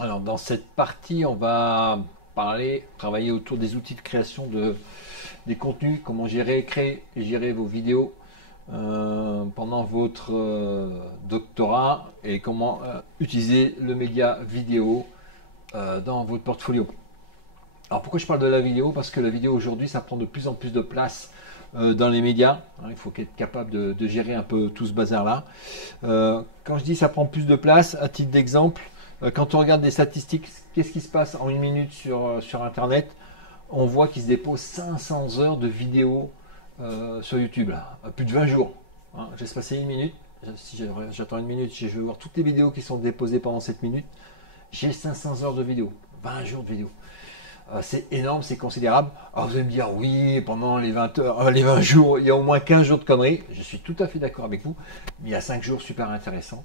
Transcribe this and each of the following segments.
Alors, dans cette partie, on va travailler autour des outils de création des contenus, comment gérer, créer et gérer vos vidéos pendant votre doctorat et comment utiliser le média vidéo dans votre portfolio. Alors, pourquoi je parle de la vidéo? Parce que la vidéo aujourd'hui, ça prend de plus en plus de place dans les médias. Il faut être capable de gérer un peu tout ce bazar-là. Quand je dis ça prend plus de place, à titre d'exemple, quand on regarde des statistiques, qu'est-ce qui se passe en une minute sur Internet? On voit qu'il se dépose 500 heures de vidéos sur YouTube, là. Plus de 20 jours. Hein, je laisse passer une minute. Si j'attends une minute, je vais voir toutes les vidéos qui sont déposées pendant cette minute. J'ai 500 heures de vidéos, 20 jours de vidéos. C'est énorme, c'est considérable. Alors vous allez me dire, oui, pendant les 20 heures, les 20 jours, il y a au moins 15 jours de conneries. Je suis tout à fait d'accord avec vous. Mais il y a 5 jours super intéressants.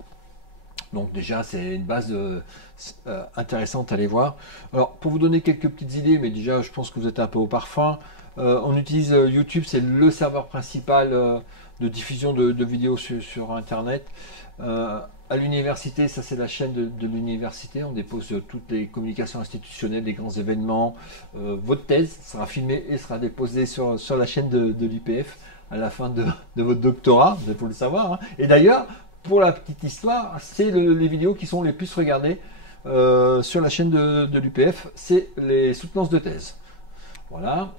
Donc déjà, c'est une base intéressante à aller voir. Alors, pour vous donner quelques petites idées, mais déjà, je pense que vous êtes un peu au parfum. On utilise YouTube, c'est le serveur principal de diffusion de vidéos sur Internet. À l'université, ça c'est la chaîne de l'université. On dépose toutes les communications institutionnelles, les grands événements. Votre thèse sera filmée et sera déposée sur la chaîne de l'UPF à la fin de votre doctorat, il faut le savoir. Hein. Et d'ailleurs, pour la petite histoire, c'est les vidéos qui sont les plus regardées sur la chaîne de l'UPF, c'est les soutenances de thèse. Voilà.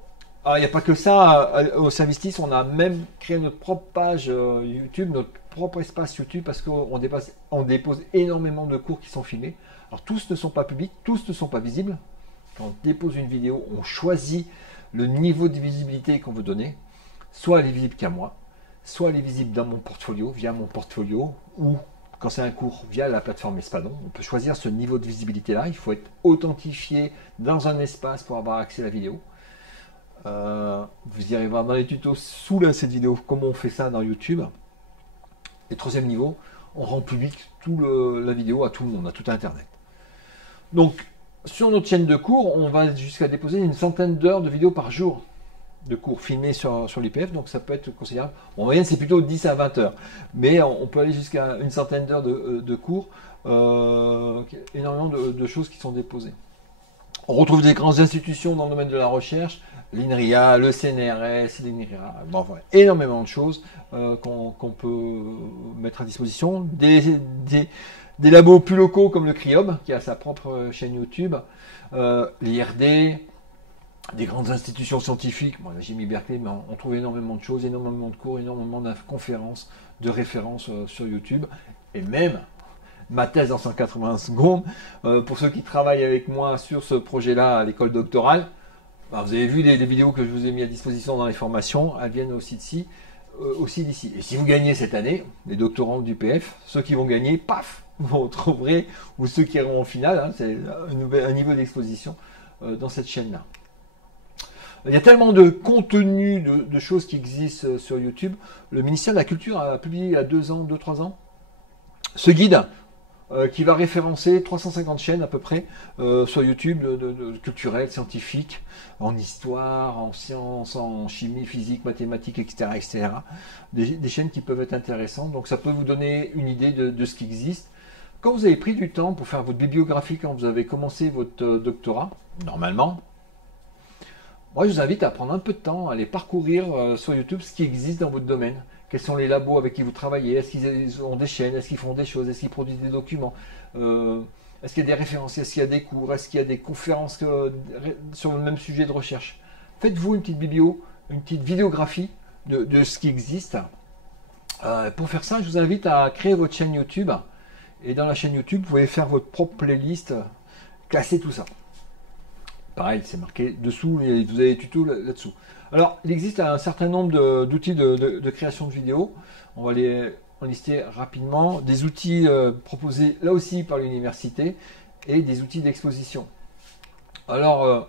Alors, il n'y a pas que ça. Au Service 10, on a même créé notre propre page YouTube, notre propre espace YouTube, parce qu'on dépose énormément de cours qui sont filmés. Alors, tous ne sont pas publics, tous ne sont pas visibles. Quand on dépose une vidéo, on choisit le niveau de visibilité qu'on veut donner. Soit elle est visible qu'à moi, soit elle est visible dans mon portfolio, via mon portfolio, ou quand c'est un cours, via la plateforme Espadon. On peut choisir ce niveau de visibilité-là. Il faut être authentifié dans un espace pour avoir accès à la vidéo. Vous irez voir dans les tutos sous cette vidéo comment on fait ça dans YouTube. Et troisième niveau, on rend public la vidéo à tout le monde, à tout Internet. Donc, sur notre chaîne de cours, on va jusqu'à déposer une centaine d'heures de vidéos par jour de cours filmés sur l'IPF, donc ça peut être considérable. En moyenne, c'est plutôt 10 à 20 heures, mais on peut aller jusqu'à une centaine d'heures de cours, énormément de choses qui sont déposées. On retrouve des grandes institutions dans le domaine de la recherche, l'INRIA, le CNRS, l'INRIA, bon, enfin, énormément de choses qu'on peut mettre à disposition. Des labos plus locaux comme le CRIOM, qui a sa propre chaîne YouTube, l'IRD, des grandes institutions scientifiques, bon, là j'ai mis Berkeley, mais on trouve énormément de choses, énormément de cours, énormément de conférences, de références sur YouTube, et même ma thèse en 180 secondes, pour ceux qui travaillent avec moi sur ce projet-là à l'école doctorale, bah, vous avez vu les vidéos que je vous ai mis à disposition dans les formations, elles viennent aussi d'ici. Et si vous gagnez cette année, les doctorants du PF, ceux qui vont gagner, paf, vous retrouverez, ou ceux qui iront en finale, hein, c'est un niveau d'exposition dans cette chaîne-là. Il y a tellement de contenu, de choses qui existent sur YouTube. Le ministère de la Culture a publié il y a 2 3 ans, ce guide qui va référencer 350 chaînes à peu près sur YouTube, culturelles, scientifiques, en histoire, en sciences, en chimie, physique, mathématiques, etc. etc. Des chaînes qui peuvent être intéressantes. Donc ça peut vous donner une idée de ce qui existe. Quand vous avez pris du temps pour faire votre bibliographie, quand vous avez commencé votre doctorat, normalement, moi, je vous invite à prendre un peu de temps, à aller parcourir sur YouTube ce qui existe dans votre domaine. Quels sont les labos avec qui vous travaillez? Est-ce qu'ils ont des chaînes? Est-ce qu'ils font des choses? Est-ce qu'ils produisent des documents? Est-ce qu'il y a des références? Est-ce qu'il y a des cours? Est-ce qu'il y a des conférences sur le même sujet de recherche? Faites-vous une petite une petite vidéographie de ce qui existe. Pour faire ça, je vous invite à créer votre chaîne YouTube. Et dans la chaîne YouTube, vous pouvez faire votre propre playlist, classer tout ça. Pareil, c'est marqué dessous et vous avez des tutos là-dessous. Alors, il existe un certain nombre d'outils de création de vidéos. On va les en lister rapidement. Des outils proposés là aussi par l'université et des outils d'exposition. Alors,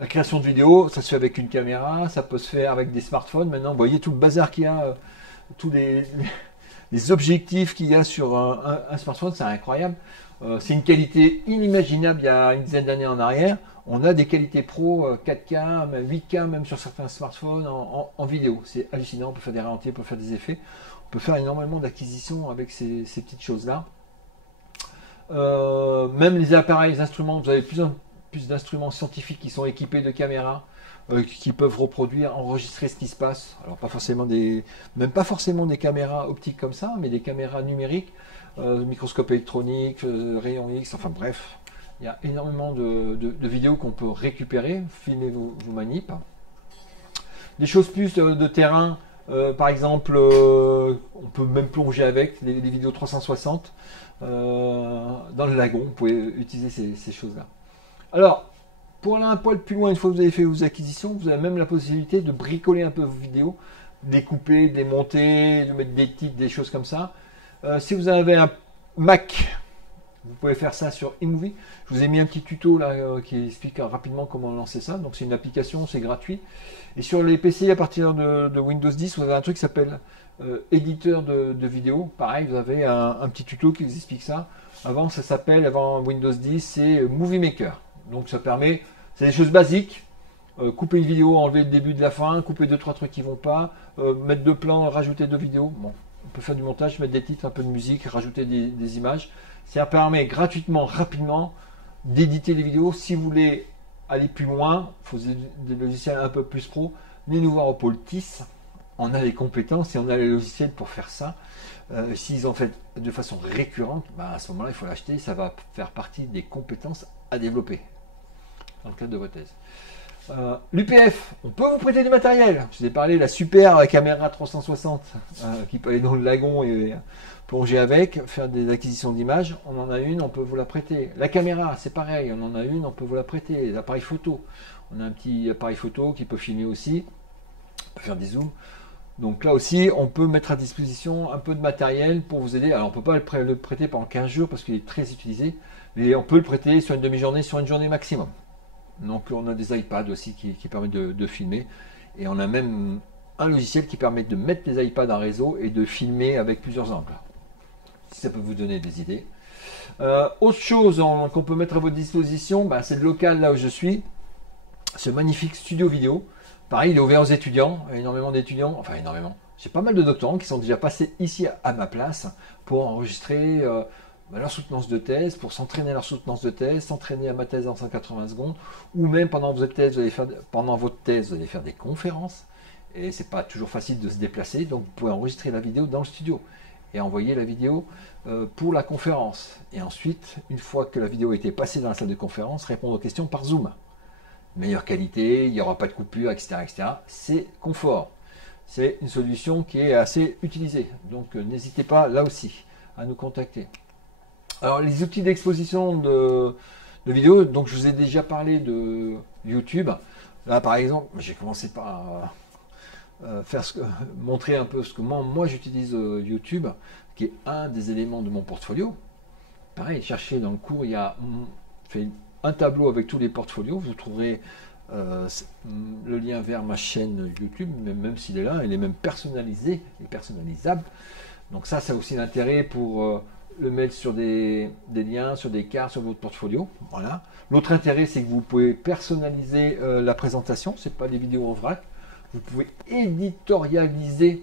la création de vidéos, ça se fait avec une caméra, ça peut se faire avec des smartphones. Maintenant, vous voyez tout le bazar qu'il y a, tous les objectifs qu'il y a sur un smartphone, c'est incroyable. C'est une qualité inimaginable il y a une dizaine d'années en arrière. On a des qualités pro 4K, 8K même sur certains smartphones en vidéo. C'est hallucinant, on peut faire des ralentis, on peut faire des effets. On peut faire énormément d'acquisitions avec ces petites choses-là. Même les appareils, les instruments, vous avez plus en plus d'instruments scientifiques qui sont équipés de caméras qui peuvent reproduire, enregistrer ce qui se passe. Alors pas forcément même pas forcément des caméras optiques comme ça, mais des caméras numériques, microscope électronique, rayons X, enfin bref, il y a énormément de vidéos qu'on peut récupérer, filmer vos manips. Des choses plus de terrain, par exemple, on peut même plonger avec des vidéos 360 dans le lagon, vous pouvez utiliser ces choses-là. Alors, pour aller un poil plus loin, une fois que vous avez fait vos acquisitions, vous avez même la possibilité de bricoler un peu vos vidéos, découper, démonter, de mettre des titres, des choses comme ça. Si vous avez un Mac, vous pouvez faire ça sur iMovie. Je vous ai mis un petit tuto là qui explique rapidement comment lancer ça. Donc c'est une application, c'est gratuit. Et sur les PC à partir de Windows 10, vous avez un truc qui s'appelle éditeur de vidéo. Pareil, vous avez un petit tuto qui vous explique ça. Avant Windows 10, c'est Movie Maker. Donc ça permet, c'est des choses basiques. Couper une vidéo, enlever le début de la fin, couper 2-3 trucs qui vont pas, mettre 2 plans, rajouter 2 vidéos. Bon, on peut faire du montage, mettre des titres, un peu de musique, rajouter des images. Ça permet gratuitement, rapidement, d'éditer les vidéos. Si vous voulez aller plus loin, il faut des logiciels un peu plus pro. Venez nous voir au pôle TIS. On a les compétences et on a les logiciels pour faire ça. S'ils en font de façon récurrente, bah à ce moment-là, il faut l'acheter. Ça va faire partie des compétences à développer dans le cadre de votre thèse. L'UPF, on peut vous prêter du matériel. Je vous ai parlé de la super caméra 360 qui peut aller dans le lagon et plonger avec, faire des acquisitions d'images. On en a une, on peut vous la prêter. La caméra, c'est pareil, on en a une, on peut vous la prêter. L'appareil photo, on a un petit appareil photo qui peut filmer aussi, on peut faire des zooms. Donc là aussi, on peut mettre à disposition un peu de matériel pour vous aider. Alors on ne peut pas le prêter pendant 15 jours parce qu'il est très utilisé, mais on peut le prêter sur une demi-journée, sur une journée maximum. Donc on a des iPads aussi qui permettent de filmer. Et on a même un logiciel qui permet de mettre les iPads en réseau et de filmer avec plusieurs angles. Si ça peut vous donner des idées. Autre chose qu'on peut mettre à votre disposition, bah, c'est le local là où je suis. Ce magnifique studio vidéo. Pareil, il est ouvert aux étudiants. Énormément d'étudiants. Enfin énormément. J'ai pas mal de doctorants qui sont déjà passés ici à ma place pour enregistrer leur soutenance de thèse, pour s'entraîner à leur soutenance de thèse, s'entraîner à ma thèse en 180 secondes, ou même pendant votre thèse, vous allez faire des conférences, et c'est pas toujours facile de se déplacer, donc vous pouvez enregistrer la vidéo dans le studio, et envoyer la vidéo pour la conférence. Et ensuite, une fois que la vidéo a été passée dans la salle de conférence, répondre aux questions par Zoom. Meilleure qualité, il n'y aura pas de coupure, etc. etc. C'est confort. C'est une solution qui est assez utilisée, donc n'hésitez pas là aussi à nous contacter. Alors les outils d'exposition de vidéos, donc je vous ai déjà parlé de YouTube. Là par exemple, j'ai commencé par montrer un peu ce que moi j'utilise YouTube, qui est un des éléments de mon portfolio. Pareil, cherchez dans le cours, il y a fait un tableau avec tous les portfolios. Vous trouverez le lien vers ma chaîne YouTube, même s'il est là, il est même personnalisé et personnalisable. Donc ça a aussi l'intérêt pour le mettre sur des liens, sur des cartes, sur votre portfolio. Voilà. L'autre intérêt, c'est que vous pouvez personnaliser la présentation. C'est pas des vidéos en vrac. Vous pouvez éditorialiser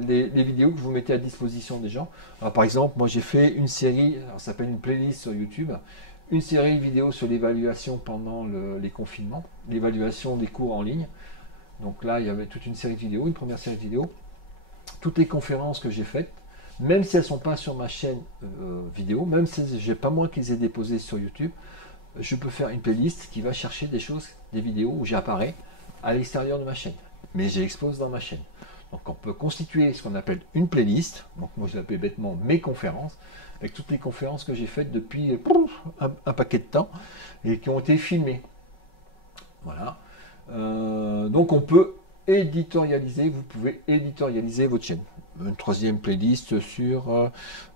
les vidéos que vous mettez à disposition des gens. Alors, par exemple, moi j'ai fait une série, ça s'appelle une playlist sur YouTube, une série vidéo sur l'évaluation pendant les confinements, l'évaluation des cours en ligne. Donc là, il y avait toute une série de vidéos, une première série de vidéos, toutes les conférences que j'ai faites. Même si elles ne sont pas sur ma chaîne vidéo, même si je n'ai pas moi qui les ai déposées sur YouTube, je peux faire une playlist qui va chercher des choses, des vidéos où j'apparais à l'extérieur de ma chaîne. Mais j'expose dans ma chaîne. Donc on peut constituer ce qu'on appelle une playlist. Donc moi je l'appelle bêtement mes conférences, avec toutes les conférences que j'ai faites depuis un paquet de temps et qui ont été filmées. Voilà. Donc on peut éditorialiser, vous pouvez éditorialiser votre chaîne. Une troisième playlist sur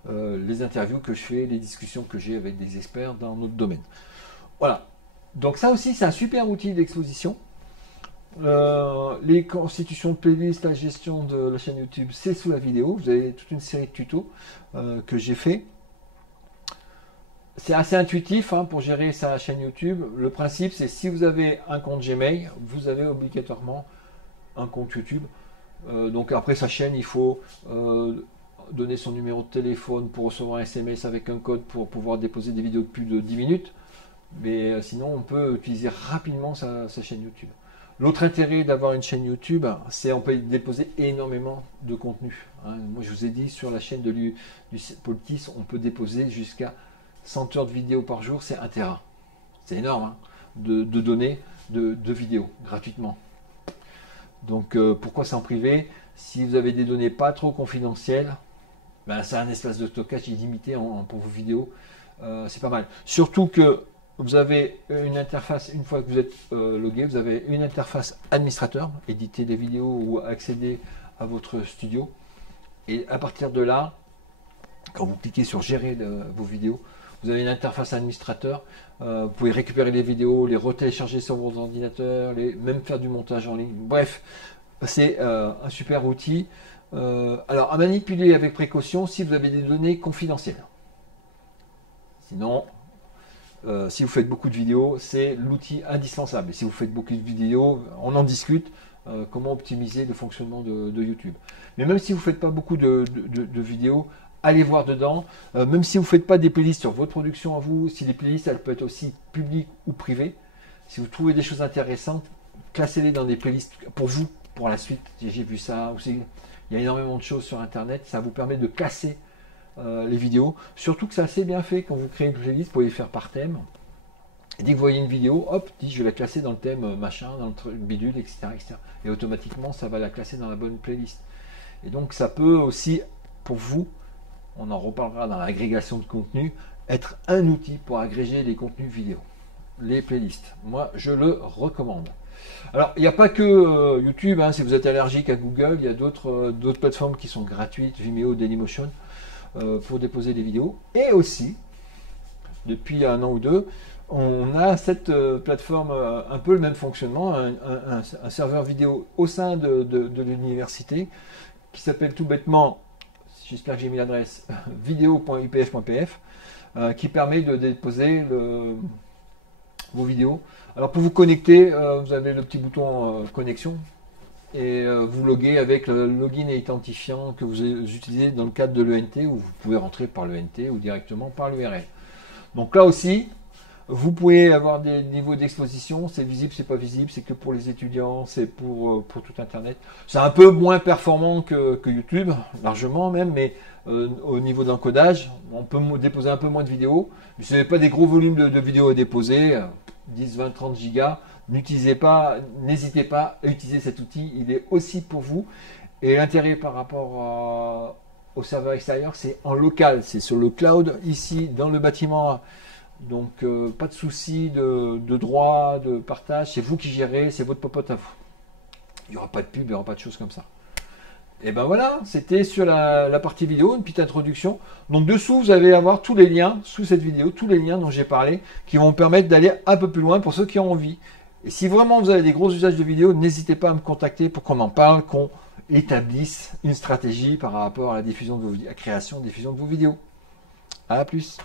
les interviews que je fais, les discussions que j'ai avec des experts dans notre domaine. Voilà. Donc ça aussi, c'est un super outil d'exposition. Les constitutions de playlist, la gestion de la chaîne YouTube, c'est sous la vidéo. Vous avez toute une série de tutos que j'ai fait. C'est assez intuitif pour gérer sa chaîne YouTube. Le principe, c'est si vous avez un compte Gmail, vous avez obligatoirement un compte YouTube. Donc après sa chaîne, il faut donner son numéro de téléphone pour recevoir un SMS avec un code pour pouvoir déposer des vidéos de plus de 10 minutes. Mais sinon, on peut utiliser rapidement sa chaîne YouTube. L'autre intérêt d'avoir une chaîne YouTube, c'est qu'on peut y déposer énormément de contenu. Moi, je vous ai dit, sur la chaîne du Politis, on peut déposer jusqu'à 100 heures de vidéos par jour, c'est 1 Tera. C'est énorme de données de vidéos gratuitement. Donc, pourquoi c'est en privé? Si vous avez des données pas trop confidentielles, c'est un espace de stockage illimité pour vos vidéos. C'est pas mal. Surtout que vous avez une interface, une fois que vous êtes logué, vous avez une interface administrateur, éditer des vidéos ou accéder à votre studio. Et à partir de là, quand vous cliquez sur gérer vos vidéos, vous avez une interface administrateur. Vous pouvez récupérer les vidéos, les retélécharger sur vos ordinateurs, même faire du montage en ligne. Bref, c'est un super outil. Alors, à manipuler avec précaution si vous avez des données confidentielles. Sinon, si vous faites beaucoup de vidéos, c'est l'outil indispensable. Et si vous faites beaucoup de vidéos, on en discute, comment optimiser le fonctionnement de YouTube. Mais même si vous ne faites pas beaucoup de vidéos, allez voir dedans. Même si vous ne faites pas des playlists sur votre production à vous, si les playlists, elles peuvent être aussi publiques ou privées. Si vous trouvez des choses intéressantes, classez-les dans des playlists pour vous, pour la suite. J'ai vu ça aussi. Il y a énormément de choses sur Internet. Ça vous permet de classer les vidéos. Surtout que c'est assez bien fait quand vous créez une playlist, vous pouvez les faire par thème. Et dès que vous voyez une vidéo, hop, je vais la classer dans le thème machin, dans le truc bidule, etc., etc. Et automatiquement, ça va la classer dans la bonne playlist. Et donc, ça peut aussi, pour vous, on en reparlera dans l'agrégation de contenu, être un outil pour agréger les contenus vidéo, les playlists. Moi, je le recommande. Alors, il n'y a pas que YouTube, si vous êtes allergique à Google, il y a d'autres plateformes qui sont gratuites, Vimeo, Dailymotion, pour déposer des vidéos. Et aussi, depuis 1 an ou 2, on a cette plateforme, un peu le même fonctionnement, un serveur vidéo au sein de l'université, qui s'appelle tout bêtement, j'espère que j'ai mis l'adresse, vidéo.upf.pf, qui permet de déposer vos vidéos. Alors pour vous connecter, vous avez le petit bouton connexion et vous loguez avec le login et identifiant que vous utilisez dans le cadre de l'ENT, où vous pouvez rentrer par l'ENT ou directement par l'URL. Donc là aussi, vous pouvez avoir des niveaux d'exposition, c'est visible, c'est pas visible, c'est que pour les étudiants, c'est pour tout Internet. C'est un peu moins performant que YouTube, largement même, mais au niveau d'encodage, on peut déposer un peu moins de vidéos. Mais ce n'est pas des gros volumes de vidéos à déposer, 10, 20, 30 gigas. N'hésitez pas à utiliser cet outil, il est aussi pour vous. Et l'intérêt par rapport au serveur extérieur, c'est en local, c'est sur le cloud, ici, dans le bâtiment. Donc, pas de souci de droit, de partage, c'est vous qui gérez, c'est votre popote à vous. Il n'y aura pas de pub, il n'y aura pas de choses comme ça. Et ben voilà, c'était sur la partie vidéo, une petite introduction. Donc dessous, vous allez avoir tous les liens, sous cette vidéo, tous les liens dont j'ai parlé, qui vont vous permettre d'aller un peu plus loin pour ceux qui ont envie. Et si vraiment vous avez des gros usages de vidéo, n'hésitez pas à me contacter pour qu'on en parle, qu'on établisse une stratégie par rapport à la diffusion de la création, diffusion de vos vidéos. À plus.